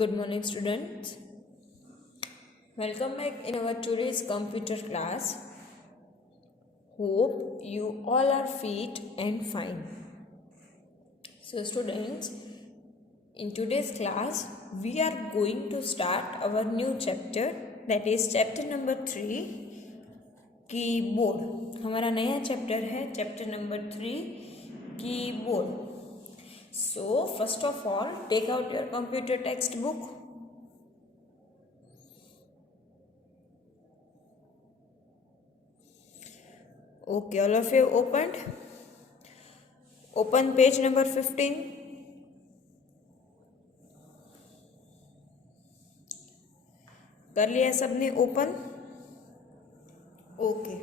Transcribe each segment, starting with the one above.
Good morning, students. Welcome back in our today's computer class. Hope you all are fit and fine. So, students, in today's class, we are going to start our new chapter, that is chapter number 3, keyboard. हमारा नया chapter है chapter number 3, keyboard. So, first of all, take out your computer textbook. Okay, all of you opened. Open page number 15. कर लिया सबने open? Okay.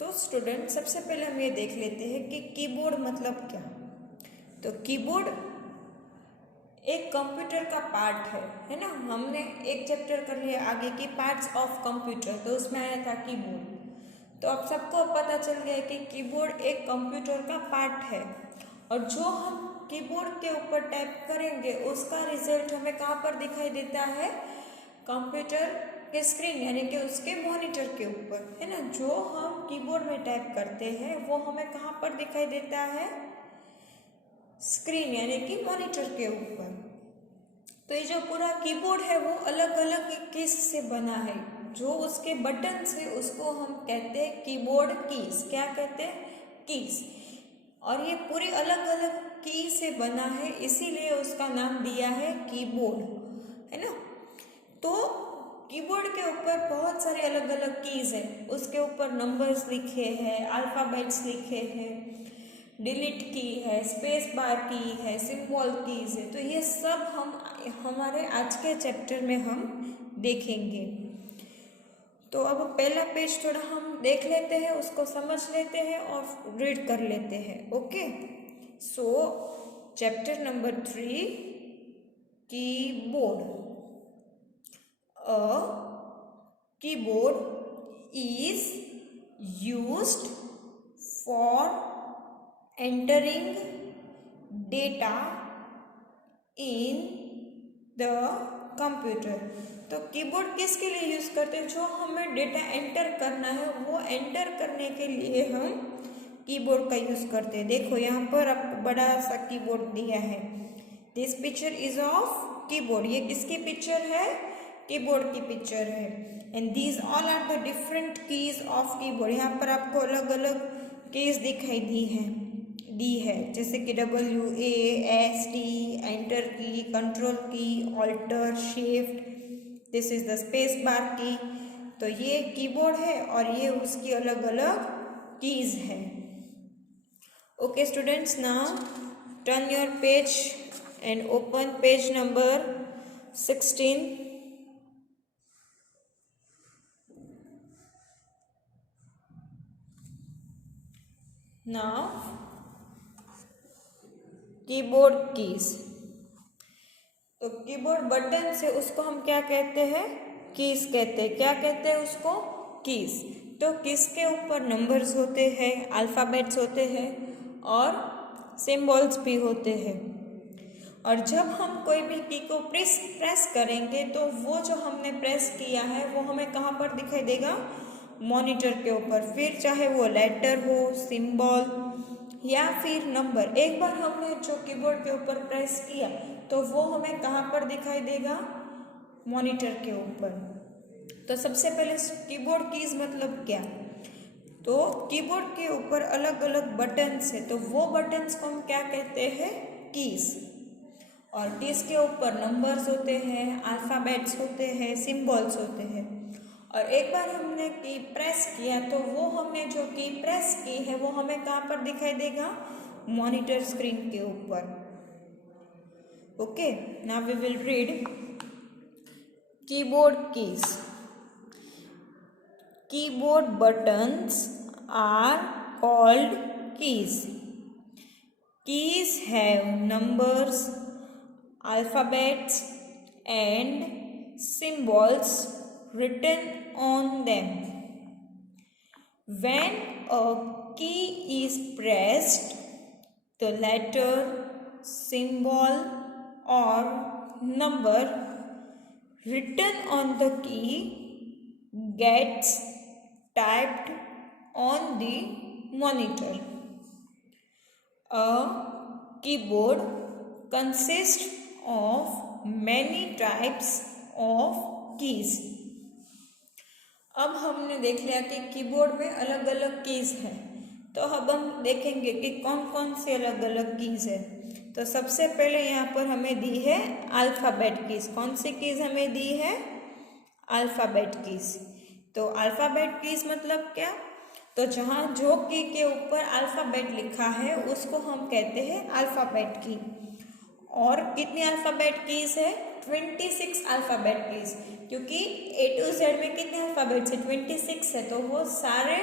तो student, सबसे पहले हम ये देख लेते हैं कि कीबोर्ड मतलब क्या. तो कीबोर्ड एक कंप्यूटर का पार्ट है ना. हमने एक चैप्टर कर लिया आगे की पार्ट्स ऑफ कंप्यूटर, तो उसमें आया था कीबोर्ड. तो अब सबको पता चल गया कि कीबोर्ड एक कंप्यूटर का पार्ट है, और जो हम कीबोर्ड के ऊपर टाइप करेंगे उसका रिजल्ट हमें कहाँ पर दिखाई देता है? कंप्यूटर के स्क्रीन, यानी कि उसके मॉनिटर के ऊपर, है ना. जो हम कीबोर्ड में टाइप करते हैं वो हमें कहाँ पर दिखाई देता है? स्क्रीन, यानी कि मॉनिटर के ऊपर. तो ये जो पूरा कीबोर्ड है वो अलग अलग कीज से बना है. जो उसके बटन है उसको हम कहते हैं कीबोर्ड कीज. क्या कहते हैं? कीज. और ये पूरी अलग अलग की से बना है, इसीलिए उसका नाम दिया है कीबोर्ड, है ना. तो कीबोर्ड के ऊपर बहुत सारे अलग अलग कीज है. उसके ऊपर नंबर्स लिखे हैं, अल्फ़ाबेट्स लिखे हैं, डिलीट की है, स्पेस बार की है, सिंबल कीज है. तो ये सब हम हमारे आज के चैप्टर में हम देखेंगे. तो अब पहला पेज थोड़ा हम देख लेते हैं, उसको समझ लेते हैं और रीड कर लेते हैं. Okay. So chapter number 3, keyboard. A keyboard is used for entering data in the computer. तो कीबोर्ड किसके लिए यूज़ करते हैं? जो हमें डेटा एंटर करना है वो एंटर करने के लिए हम कीबोर्ड का यूज़ करते हैं. देखो यहाँ पर आपको बड़ा सा कीबोर्ड दिया है. This picture is of keyboard. ये किसकी पिक्चर है? कीबोर्ड की पिक्चर है. And these all are the different keys of keyboard. यहाँ पर आपको अलग अलग कीज दिखाई दी है, जैसे कि WASD, enter key, control key, alter, shift. This is the space bar key. तो ये कीबोर्ड है और ये उसकी अलग अलग कीज है. Okay students, now turn your page and open page number 16. Now keyboard keys. तो कीबोर्ड बटन से उसको हम क्या कहते हैं? कीज कहते हैं. क्या कहते हैं उसको? कीज. तो कीज के ऊपर नंबर्स होते हैं, अल्फ़ाबेट्स होते हैं और सिंबल्स भी होते हैं. और जब हम कोई भी की को प्रेस करेंगे तो वो जो हमने प्रेस किया है वो हमें कहाँ पर दिखाई देगा? मॉनिटर के ऊपर. फिर चाहे वो लेटर हो, सिंबल या फिर नंबर. एक बार हमने जो कीबोर्ड के ऊपर प्रेस किया तो वो हमें कहाँ पर दिखाई देगा? मॉनिटर के ऊपर. तो सबसे पहले कीबोर्ड कीज मतलब क्या? तो कीबोर्ड के ऊपर अलग अलग बटन्स है, तो वो बटन्स को हम क्या कहते हैं? कीज. और कीज के ऊपर नंबर्स होते हैं, अल्फ़ाबेट्स होते हैं, सिंबल्स होते हैं. और एक बार हमने की प्रेस किया तो वो हमने जो की प्रेस की है वो हमें कहाँ पर दिखाई देगा? मॉनिटर स्क्रीन के ऊपर. Okay. Now we will read keyboard keys. Keyboard buttons are called keys. Keys have numbers, alphabets and symbols written on them. When a key is pressed, the letter, symbol or number written on the key gets typed on the monitor. A keyboard consists of many types of keys. अब हमने देख लिया कि keyboard में अलग अलग keys हैं, तो अब हम देखेंगे कि कौन कौन से अलग अलग कीज है। तो सबसे पहले यहाँ पर हमें दी है अल्फ़ाबेट कीज। कौन सी कीज हमें दी है? Alphabet keys. तो अल्फ़ाबेट कीज मतलब क्या? तो जहाँ जो की के ऊपर अल्फ़ाबेट लिखा है उसको हम कहते हैं अल्फ़ाबेट की। और कितनी अल्फ़ाबेट कीज है? 26 अल्फ़ाबेट कीज, क्योंकि A to Z में कितने अल्फ़ाबेट्स है? 26 है, तो वो सारे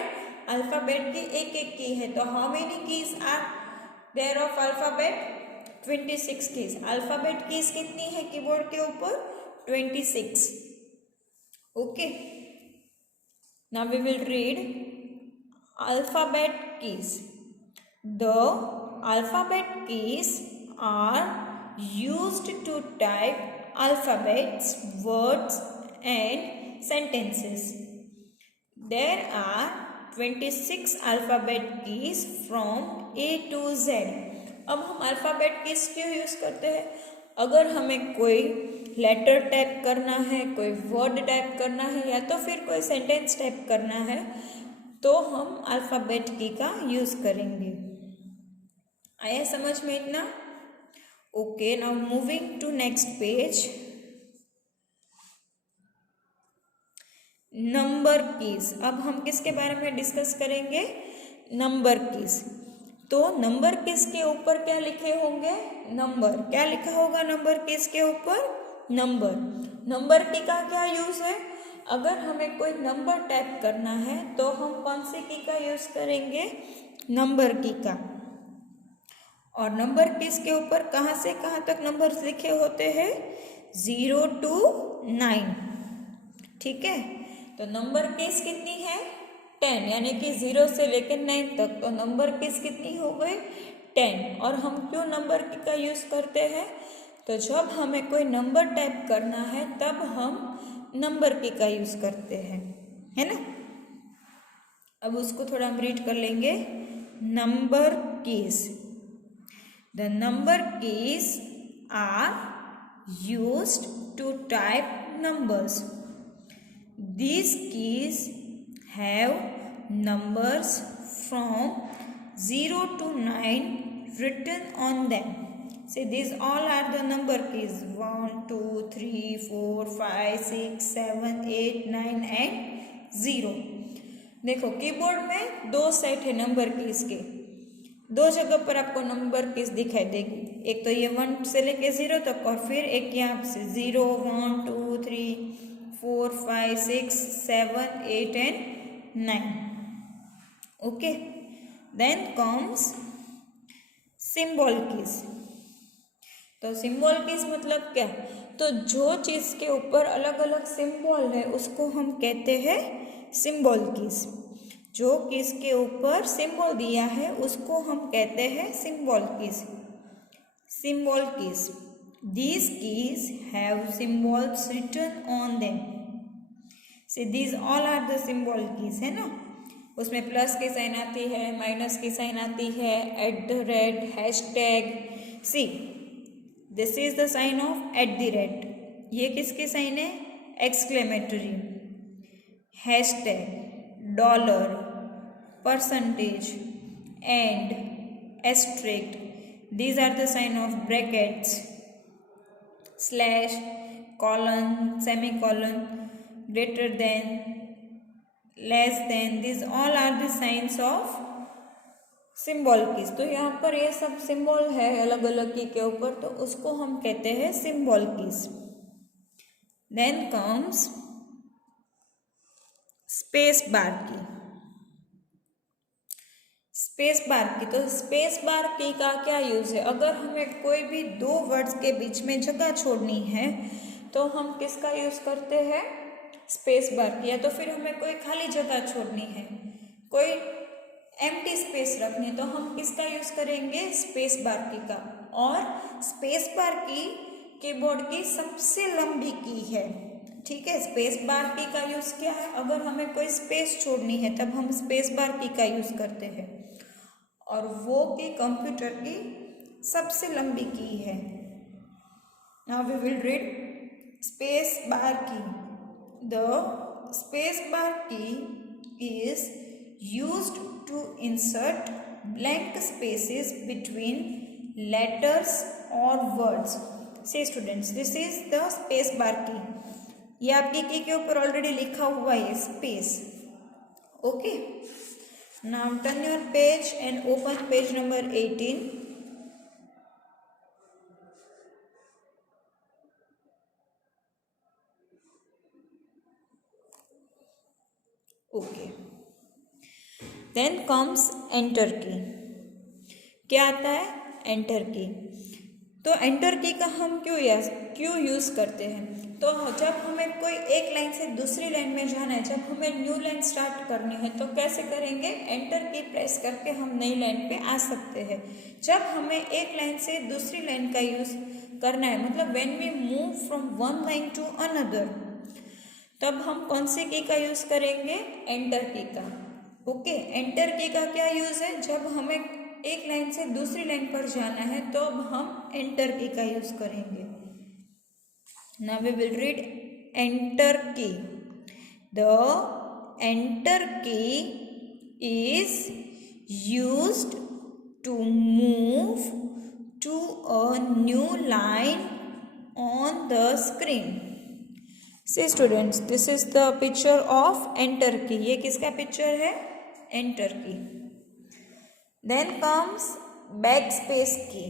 अल्फ़ाबेट की एक एक की है। तो how many keys are there of alphabet? 26 keys. Alphabet keys कितनी है कीबोर्ड के ऊपर? 26। Okay, now we will read alphabet keys. The alphabet keys are used to type alphabets, words and sentences. There are 26 alphabet keys from A to Z. अब हम alphabet keys क्यों use करते हैं? अगर हमें कोई लेटर टाइप करना है, कोई वर्ड टाइप करना है, या तो फिर कोई सेंटेंस टाइप करना है, तो हम अल्फ़ाबेट की का यूज़ करेंगे। आया समझ में इतना? Okay, now moving to next page. Number keys. अब हम किसके बारे में डिस्कस करेंगे? Number keys. तो नंबर कीज के ऊपर क्या लिखे होंगे? नंबर। क्या लिखा होगा नंबर कीज के ऊपर? नंबर। नंबर की का क्या यूज़ है? अगर हमें कोई नंबर टाइप करना है तो हम कौन सी की का यूज़ करेंगे? नंबर की का। और नंबर कीज के ऊपर कहाँ से कहाँ तक नंबर्स लिखे होते हैं? 0 to 9। ठीक है, तो नंबर कीज कितनी है? 10, यानी कि 0 से लेकर 9 तक। तो नंबर कीज कितनी हो गई? 10। और हम क्यों नंबर की का यूज़ करते हैं? तो जब हमें कोई नंबर टाइप करना है तब हम नंबर की का यूज़ करते हैं, है ना? अब उसको थोड़ा हम रीड कर लेंगे। Number keys. The number keys are used to type numbers. These keys have numbers from 0 to 9 written on them. See, these all are the number keys: 1, 2, 3, 4, 5, 6, 7, 8, 9 and 0. देखो कीबोर्ड में दो सेट है नंबर कीज के। दो जगह पर आपको number keys दिखाई देगी। एक तो ये 1 से लेके 0 तक, और फिर एक यहाँ से 0, 1, 2, 3, 4, 5, 6, 7, 8 and 9. Okay, then comes symbol keys. तो सिंबल कीज मतलब क्या? तो जो चीज़ के ऊपर अलग अलग सिंबल है उसको हम कहते हैं सिंबल कीज। जो कीज के ऊपर सिंबल दिया है उसको हम कहते हैं symbol keys. Symbol keys. These keys have symbols written on them. See, these all are the symbol keys, है ना? उसमें प्लस की साइन आती है, माइनस की साइन आती है, @ hashtag. See, this is the sign of @। ये किसकी साइन है? Exclamatory. Hashtag, dollar, percentage and asterisk, these are the sign of brackets, slash, colon, semicolon, greater than, less than, these all are the signs of symbol keys। तो यहाँ पर ये सब symbol है अलग अलग की के ऊपर, तो उसको हम कहते हैं symbol keys. Then comes space bar key. Space bar key. तो स्पेस बार की का क्या यूज़ है? अगर हमें कोई भी दो वर्ड्स के बीच में जगह छोड़नी है तो हम किसका यूज़ करते हैं? स्पेस बार की। या तो फिर हमें कोई खाली जगह छोड़नी है, कोई एम्प्टी स्पेस रखनी है, तो हम किसका यूज़ करेंगे? स्पेस बार की का। और स्पेस बार की कीबोर्ड की सबसे लंबी की है, ठीक है। स्पेस बार की का यूज क्या है, अगर हमें कोई स्पेस छोड़नी है तब हम स्पेस बार की का यूज करते हैं, और वो की कंप्यूटर की सबसे लंबी की है। Now we will read space bar key. The space bar की is used to insert blank spaces between letters or words. See students, this is the space bar key. ये आपकी की के ऊपर ऑलरेडी लिखा हुआ है space, okay. Now turn your page and open page number 18. Okay, then comes enter key. क्या आता है, एंटर की। तो एंटर की का हम क्यों यूज़ करते हैं, तो जब हमें कोई एक लाइन से दूसरी लाइन में जाना है, जब हमें न्यू लाइन स्टार्ट करनी है तो कैसे करेंगे, एंटर की प्रेस करके हम नई लाइन पे आ सकते हैं। जब हमें एक लाइन से दूसरी लाइन का यूज़ करना है, मतलब when we move from one line to another, तब हम कौन सी की का यूज़ करेंगे, एंटर की का, ओके। एंटर की का क्या यूज़ है, जब हमें एक लाइन से दूसरी लाइन पर जाना है तो अब हम एंटर की का यूज़ करेंगे। Now we will read enter key. The enter key is used to move to a new line on the screen. See students, this is the picture of enter key. ये किसका picture है, enter की। Then comes backspace की।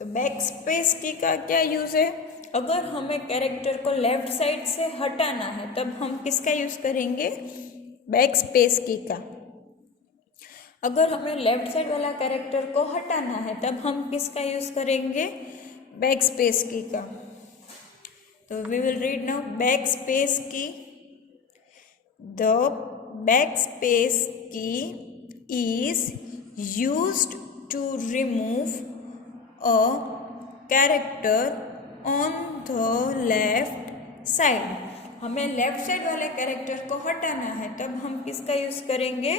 तो backspace key का क्या use है, अगर हमें कैरेक्टर को लेफ्ट साइड से हटाना है तब हम किसका यूज़ करेंगे, backspace की का। अगर हमें लेफ्ट साइड वाला कैरेक्टर को हटाना है तब हम किसका यूज़ करेंगे, backspace की का। तो we will read now backspace key. The backspace key is used to remove a character on the left side. हमें लेफ्ट साइड वाले कैरेक्टर को हटाना है तब हम किसका यूज़ करेंगे,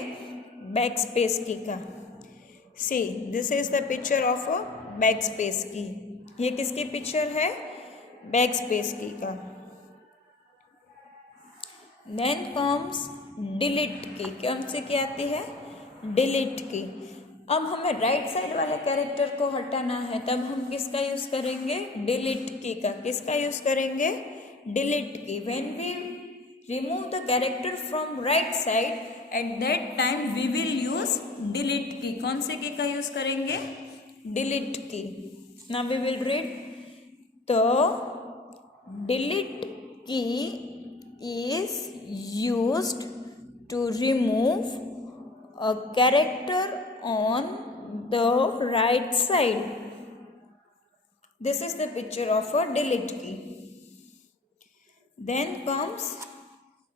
backspace की का। सी this is the picture of a backspace की। ये किसकी पिक्चर है, backspace की का। Then comes delete key. कौन सी की आती है, डिलीट की। अब हमें राइट साइड वाले कैरेक्टर को हटाना है तब हम किसका यूज़ करेंगे, डिलीट की का। किसका यूज़ करेंगे, delete key. When we remove the character from right side at that time we will use delete key. कौन से की का यूज़ करेंगे, delete key. Now we will read the delete key is used to remove a character on the right side. This is the picture of a delete key. Then comes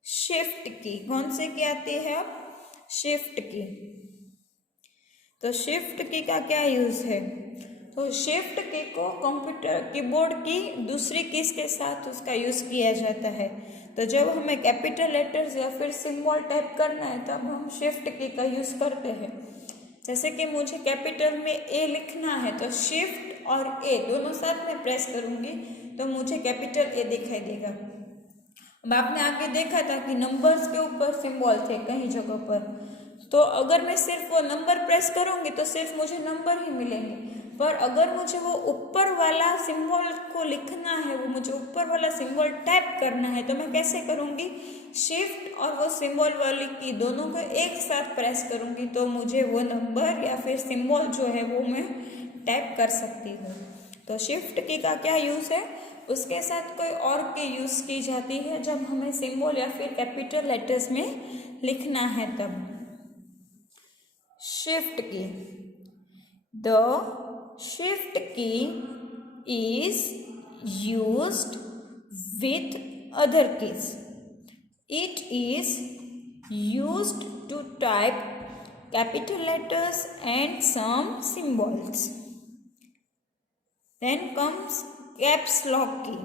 shift key. कौन से की आती है अब, shift की। तो shift की का क्या यूज़ है, तो शिफ्ट की को कंप्यूटर कीबोर्ड की दूसरी कीज के साथ उसका यूज़ किया जाता है। तो जब हमें कैपिटल लेटर्स या फिर सिंबल टाइप करना है तब हम शिफ्ट की का यूज़ करते हैं। जैसे कि मुझे कैपिटल में ए लिखना है तो शिफ्ट और ए दोनों साथ में प्रेस करूँगी तो मुझे कैपिटल ए दिखाई देगा। अब आपने आगे देखा था कि नंबर्स के ऊपर सिंबल थे कई जगह पर, तो अगर मैं सिर्फ वो नंबर प्रेस करूँगी तो सिर्फ मुझे नंबर ही मिलेंगे, पर अगर मुझे वो ऊपर वाला सिंबल को लिखना है, वो मुझे ऊपर वाला सिंबल टाइप करना है, तो मैं कैसे करूँगी, शिफ्ट और वो सिंबल वाली की दोनों को एक साथ प्रेस करूँगी तो मुझे वो नंबर या फिर सिंबल जो है वो मैं टाइप कर सकती हूँ। तो शिफ्ट की का क्या यूज़ है, उसके साथ कोई और की यूज़ की जाती है जब हमें सिंबल या फिर कैपिटल लेटर्स में लिखना है तब। शिफ्ट की, द शिफ्ट की is used with other keys. It is used to type capital letters and some symbols. Then comes caps lock की।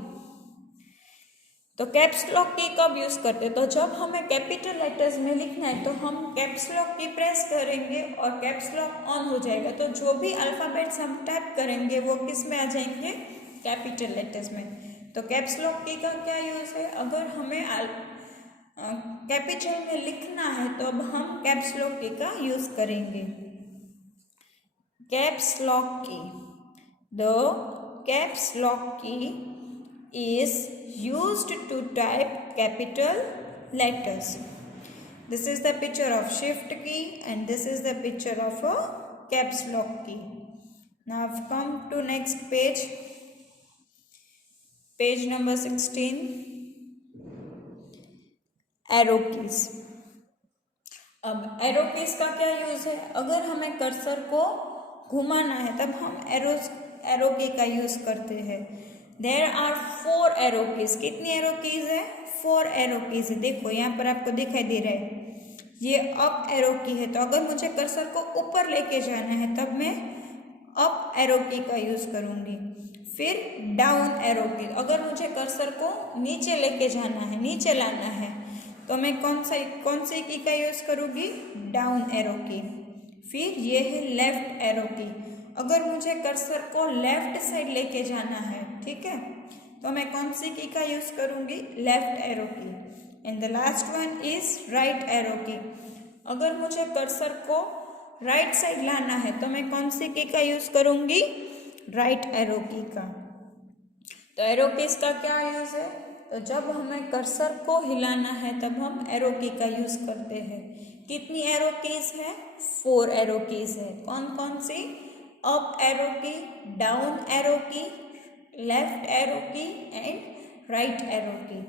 तो कैप्स लॉक की कब यूज़ करते हैं? तो जब हमें कैपिटल लेटर्स में लिखना है तो हम कैप्स लॉक की प्रेस करेंगे और कैप्स लॉक ऑन हो जाएगा। तो जो भी अल्फ़ाबेट्स हम टाइप करेंगे वो किस में आ जाएंगे? कैपिटल लेटर्स में। तो कैप्स लॉक की का क्या यूज़ है? अगर हमें कैपिटल में लिखना है तो अब हम कैप्स लॉक की का यूज़ करेंगे। कैप्स लॉक की, द कैप्स लॉक की is used to type capital letters. This is the picture of shift key and this is the picture of a caps lock key. Now I've come to next page, page number 16, arrow keys. अब arrow keys का क्या use है? अगर हमें cursor को घुमाना है तब हम एरो की का यूज करते हैं। There are 4 arrow keys. कितनी एरो कीज है? 4 एरो कीज है। देखो यहाँ पर आपको दिखाई दे रहा है, ये अप एरो की है। तो अगर मुझे कर्सर को ऊपर लेके जाना है तब मैं अप एरो की का यूज करूंगी। फिर डाउन एरो की, अगर मुझे कर्सर को नीचे लेके जाना है, नीचे लाना है, तो मैं कौन सी की का यूज करूंगी? डाउन एरो की। फिर ये है लेफ्ट एरो की, अगर मुझे कर्सर को लेफ्ट साइड लेके जाना है, ठीक है, तो मैं कौन सी की का यूज करूंगी? लेफ्ट एरो की। And the last one is right arrow key, अगर मुझे कर्सर को राइट साइड लाना है तो मैं कौन सी की का यूज करूंगी? राइट एरो की का। तो एरो कीज का क्या यूज है? तो जब हमें कर्सर को हिलाना है तब हम एरो की का यूज करते हैं। कितनी एरो कीज है? 4 एरो कीज है। कौन कौन सी? अप एरो की, डाउन एरो की, लेफ्ट एरो की एंड राइट एरो की।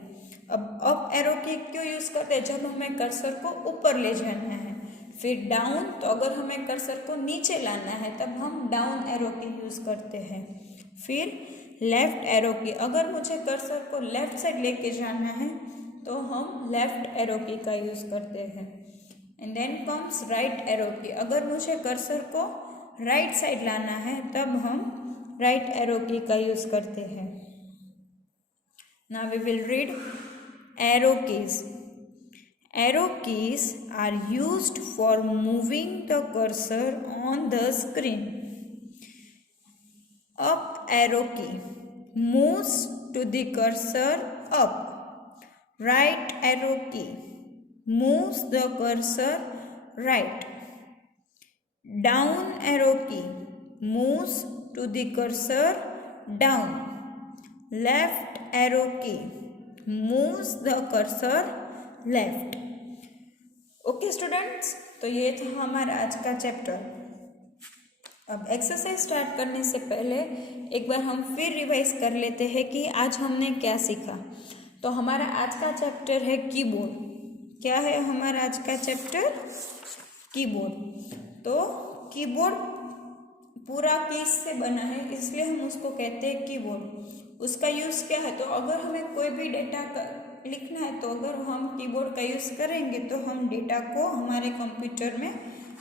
अब अप एरो की क्यों यूज करते हैं? जब हमें कर्सर को ऊपर ले जाना है। फिर डाउन, तो अगर हमें कर्सर को नीचे लाना है तब हम डाउन एरो की यूज करते हैं। फिर लेफ्ट एरो की, अगर मुझे कर्सर को लेफ्ट साइड लेके जाना है तो हम लेफ्ट एरो की का यूज करते हैं। And then comes right arrow key, अगर मुझे कर्सर को राइट साइड लाना है तब हम राइट एरो की का यूज करते हैं। Now we will read arrow keys. Arrow keys are used for moving the cursor on the screen. Up arrow key moves to the cursor up. Right arrow key moves the cursor right. Down arrow key moves to the cursor down. Left arrow key moves the cursor left. Okay students, तो ये था हमारा आज का chapter. अब exercise start करने से पहले एक बार हम फिर रिवाइज कर लेते हैं कि आज हमने क्या सीखा। तो हमारा आज का चैप्टर है कीबोर्ड। क्या है हमारा आज का चैप्टर? कीबोर्ड। तो कीबोर्ड पूरा कीज से बना है, इसलिए हम उसको कहते हैं कीबोर्ड। उसका यूज़ क्या है? तो अगर हमें कोई भी डेटा लिखना है तो अगर हम कीबोर्ड का यूज़ करेंगे तो हम डेटा को हमारे कंप्यूटर में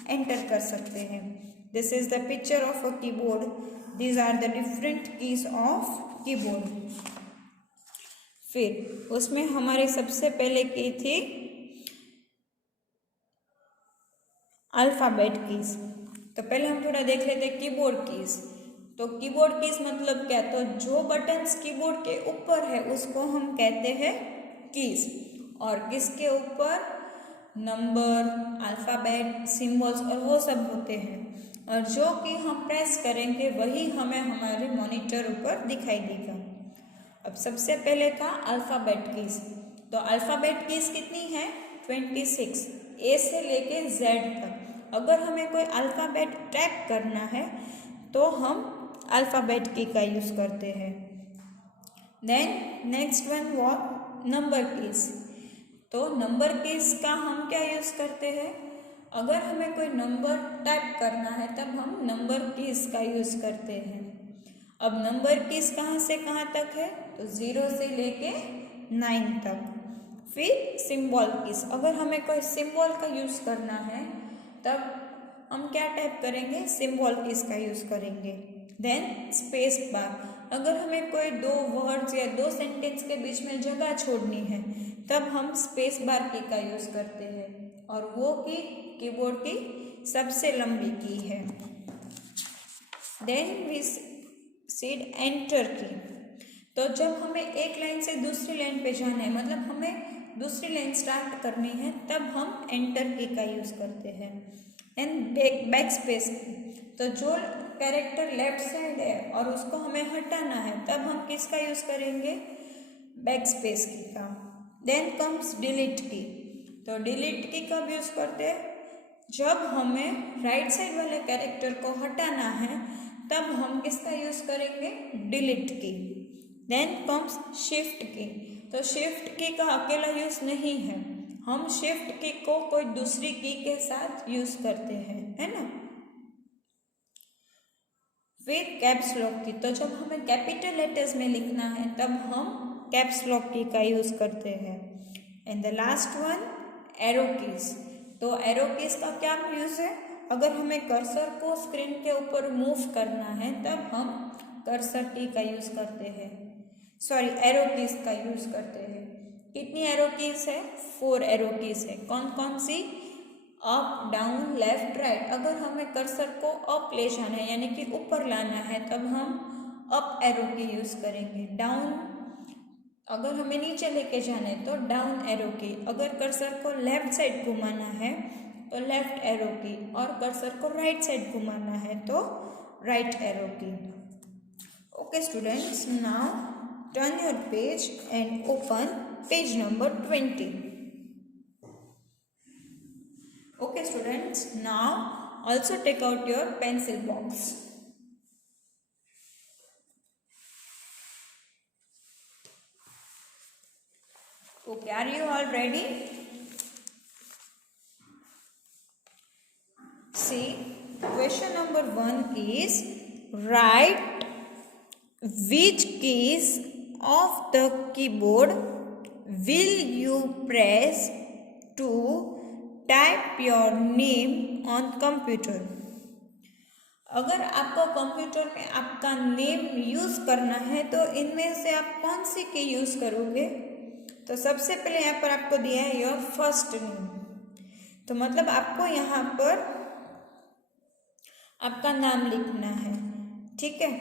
एंटर कर सकते हैं। This is the picture of a keyboard. These are the different keys of keyboard. फिर उसमें हमारी सबसे पहले की थी अल्फ़ाबेट कीज। तो पहले हम थोड़ा देख लेते हैं कीबोर्ड कीज। तो कीबोर्ड कीज मतलब क्या? तो जो बटन्स कीबोर्ड के ऊपर है उसको हम कहते हैं कीज, और किसके ऊपर? नंबर, अल्फ़ाबेट, सिंबल्स और वो सब होते हैं, और जो कि हम प्रेस करेंगे वही हमें हमारे मॉनिटर ऊपर दिखाई देगा। अब सबसे पहले था अल्फ़ाबेट कीज। तो अल्फ़ाबेट कीज कितनी है? 26, ए से लेके जेड तक। अगर हमें कोई अल्फ़ाबेट टाइप करना है तो हम अल्फ़ाबेट की का यूज़ करते हैं। Then next one what? Number keys. तो नंबर कीज का हम क्या यूज़ करते हैं? अगर हमें कोई नंबर टाइप करना है तब हम नंबर कीज का यूज़ करते हैं। अब नंबर कीज कहाँ से कहाँ तक है? तो 0 से लेके 9 तक। फिर सिंबल कीज, अगर हमें कोई सिंबल का यूज़ करना है तब हम क्या टाइप करेंगे? सिंबल कीज का यूज़ करेंगे। देन स्पेस बार, अगर हमें कोई दो वर्ड्स या दो सेंटेंस के बीच में जगह छोड़नी है तब हम स्पेस बार की का यूज़ करते हैं और वो की कीबोर्ड की सबसे लंबी की है। देन वी सीड एंटर की। तो जब हमें एक लाइन से दूसरी लाइन पे जाना है, मतलब हमें दूसरी लाइन स्टार्ट करनी है, तब हम एंटर की का यूज़ करते हैं। एंड बैक स्पेस की। तो जो कैरेक्टर लेफ्ट साइड है और उसको हमें हटाना है तब हम किसका यूज़ करेंगे? बैक स्पेस की का। देन कम्स डिलीट की। तो डिलीट की कब यूज़ करते हैं? जब हमें राइट साइड वाले कैरेक्टर को हटाना है तब हम किसका यूज़ करेंगे? डिलीट की। देन कम्स शिफ्ट की। तो शिफ्ट की का अकेला यूज़ नहीं है, हम शिफ्ट की को कोई दूसरी की के साथ यूज़ करते हैं, है ना। फिर कैप्स लॉक की। तो जब हमें कैपिटल लेटर्स में लिखना है तब हम कैप्स लॉक की का यूज़ करते हैं। And the last one arrow keys. तो एरो कीज का क्या यूज़ है? अगर हमें कर्सर को स्क्रीन के ऊपर मूव करना है तब हम कर्सर की का यूज़ करते हैं, सॉरी एरो कीज का यूज़ करते हैं। कितनी एरो कीज है? 4 एरो कीज है। कौन कौन सी? Up, down, left, right. अगर हमें कर्सर को अप ले जाना है यानी कि ऊपर लाना है तब हम अप एरो की यूज़ करेंगे। डाउन अगर हमें नीचे लेके जाना है तो डाउन एरो की। अगर कर्सर को लेफ्ट साइड घुमाना है तो लेफ्ट एरो की, और कर्सर को राइट साइड घुमाना है तो राइट एरो की। Okay students, now turn your page and open page number 20. Okay students, now also take out your pencil box. Okay, are you all ready? See, question number 1 is write which keys of the keyboard will you press to type your name on computer. अगर आपको computer में आपका name use करना है तो इनमें से आप कौन सी की यूज़ करोगे? तो सबसे पहले यहाँ पर आपको दिया है योर फर्स्ट नेम। तो मतलब आपको यहाँ पर आपका नाम लिखना है, ठीक है।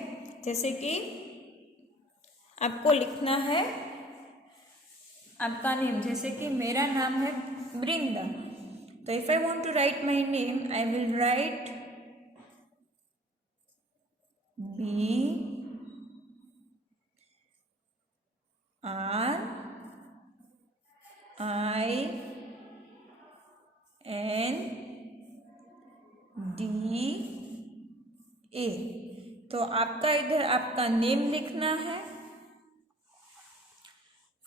जैसे कि आपको लिखना है आपका नेम, जैसे कि मेरा नाम है वृंदा। तो if I want to write my name I will write BRINDA। तो आपका इधर आपका नेम लिखना है,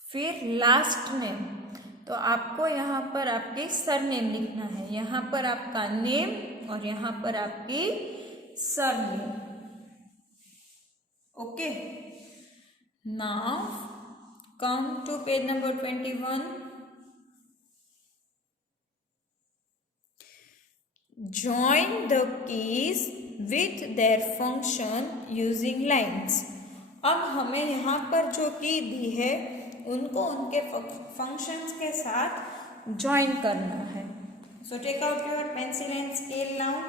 फिर लास्ट नेम। तो आपको यहाँ पर आपकी सरनेम लिखना है, यहाँ पर आपका नेम और यहाँ पर आपकी surname. Okay, now come to page number 21. Join the keys with their function using lines. अब हमें यहाँ पर जो की दी है उनको उनके फंक्शंस के साथ ज्वाइन करना है। So take out your pencil and scale now.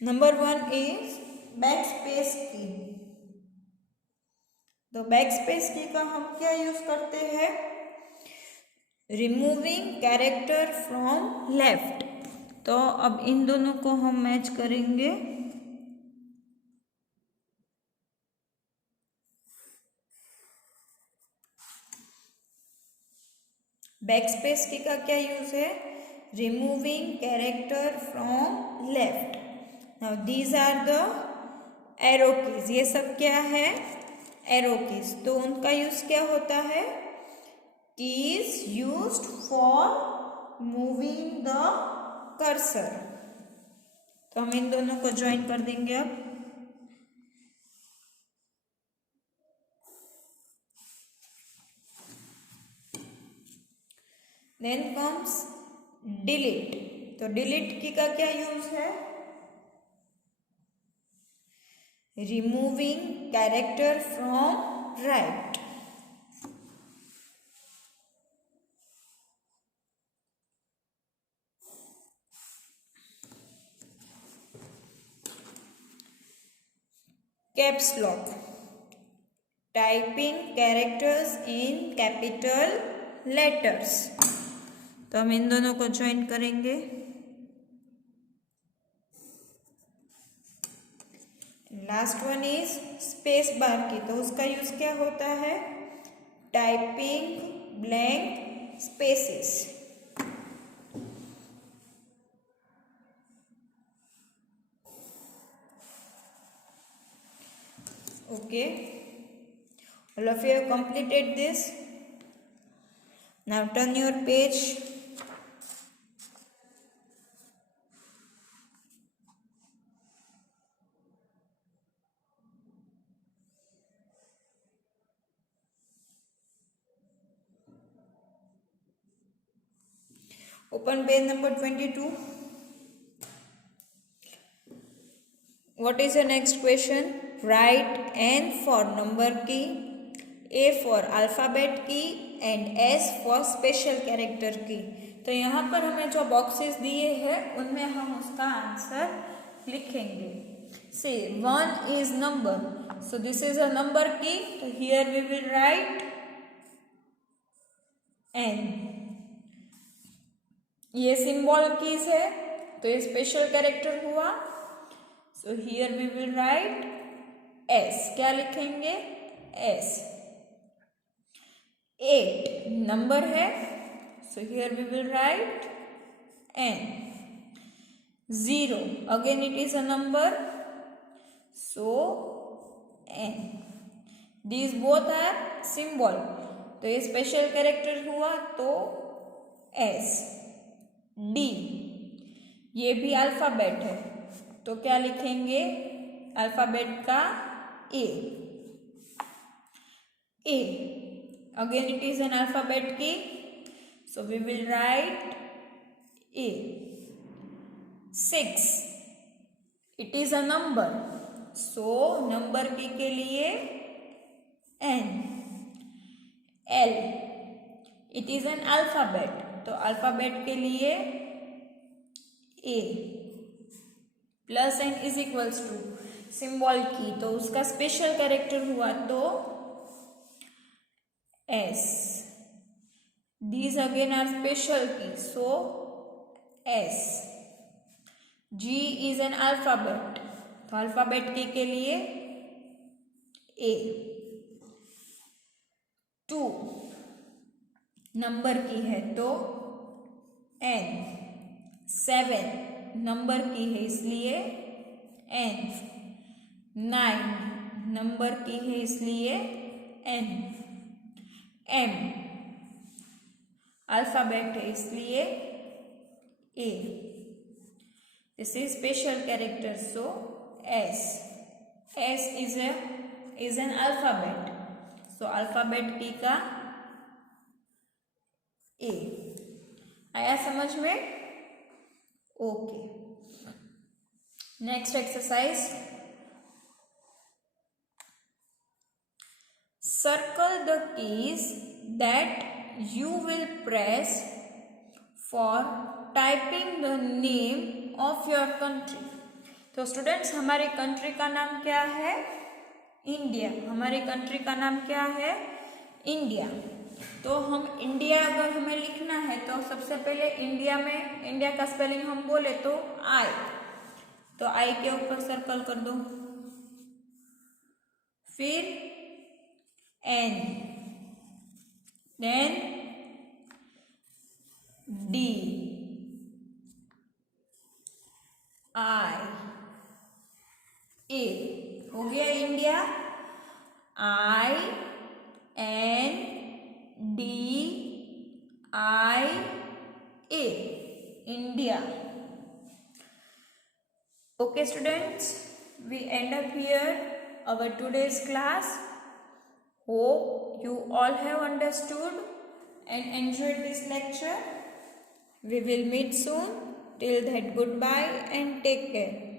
Number 1 is backspace की। तो बैकस्पेस की का हम क्या यूज करते हैं? Removing character from left. तो अब इन दोनों को हम मैच करेंगे। बैकस्पेस की का क्या यूज है? Removing character from left. Now these are the arrow keys. ये सब क्या है? Arrow keys. तो उनका यूज क्या होता है? Keys used for moving the cursor. तो हम इन दोनों को ज्वाइन कर देंगे अब। Then comes delete. तो डिलीट की का क्या यूज है? Removing character from right. Caps lock, typing characters in capital letters. तो हम इन दोनों को ज्वाइन करेंगे। Last one is space bar key. तो उसका यूज क्या होता है? Typing blank spaces. Okay, all of you have completed this. Now turn your page. Open page number 22. What is your next question? Write N for number key, A for alphabet key and S for special character key. तो यहाँ पर हमें जो boxes दिए हैं उनमें हम उसका आंसर लिखेंगे। Say 1 is number, so this is a number key. So here we will write N. ये सिंबल कीज है तो ये स्पेशल कैरेक्टर हुआ। So here we will write S। क्या लिखेंगे? S। 8 नंबर है, so here we will write N। 0 again it is a number, so N। These both are symbol, तो ये स्पेशल कैरेक्टर हुआ तो S। D ये भी अल्फाबेट है तो क्या लिखेंगे? अल्फाबेट का A। A again it is an alphabet की, so we will write A। 6 it is a number, so number की के लिए N। L it is an alphabet, तो अल्फाबेट के लिए A। Plus and is equals to symbol की, तो उसका स्पेशल कैरेक्टर हुआ तो S। These again are special की, so S। G is an alphabet, तो अल्फाबेट की के लिए A। 2 नंबर की है तो N। 7 नंबर की है इसलिए N। 9 नंबर की है इसलिए N। M अल्फाबेट है इसलिए A। This is special character, so S। S is an alphabet, so alphabet की का A। आया समझ में? Okay, next exercise. Circle the keys that you will press for typing the name of your country. तो students हमारी country का नाम क्या है? इंडिया। हमारी कंट्री का नाम क्या है? इंडिया। तो हम इंडिया अगर हमें लिखना है तो सबसे पहले इंडिया में इंडिया का स्पेलिंग हम बोले तो I, तो I के ऊपर सर्कल कर दो, फिर N, then D, I, A। हो गया India. I N D I A, India। Okay students, we end up here our today's class. Hope you all have understood and enjoyed this lecture. We will meet soon. Till that, goodbye and take care.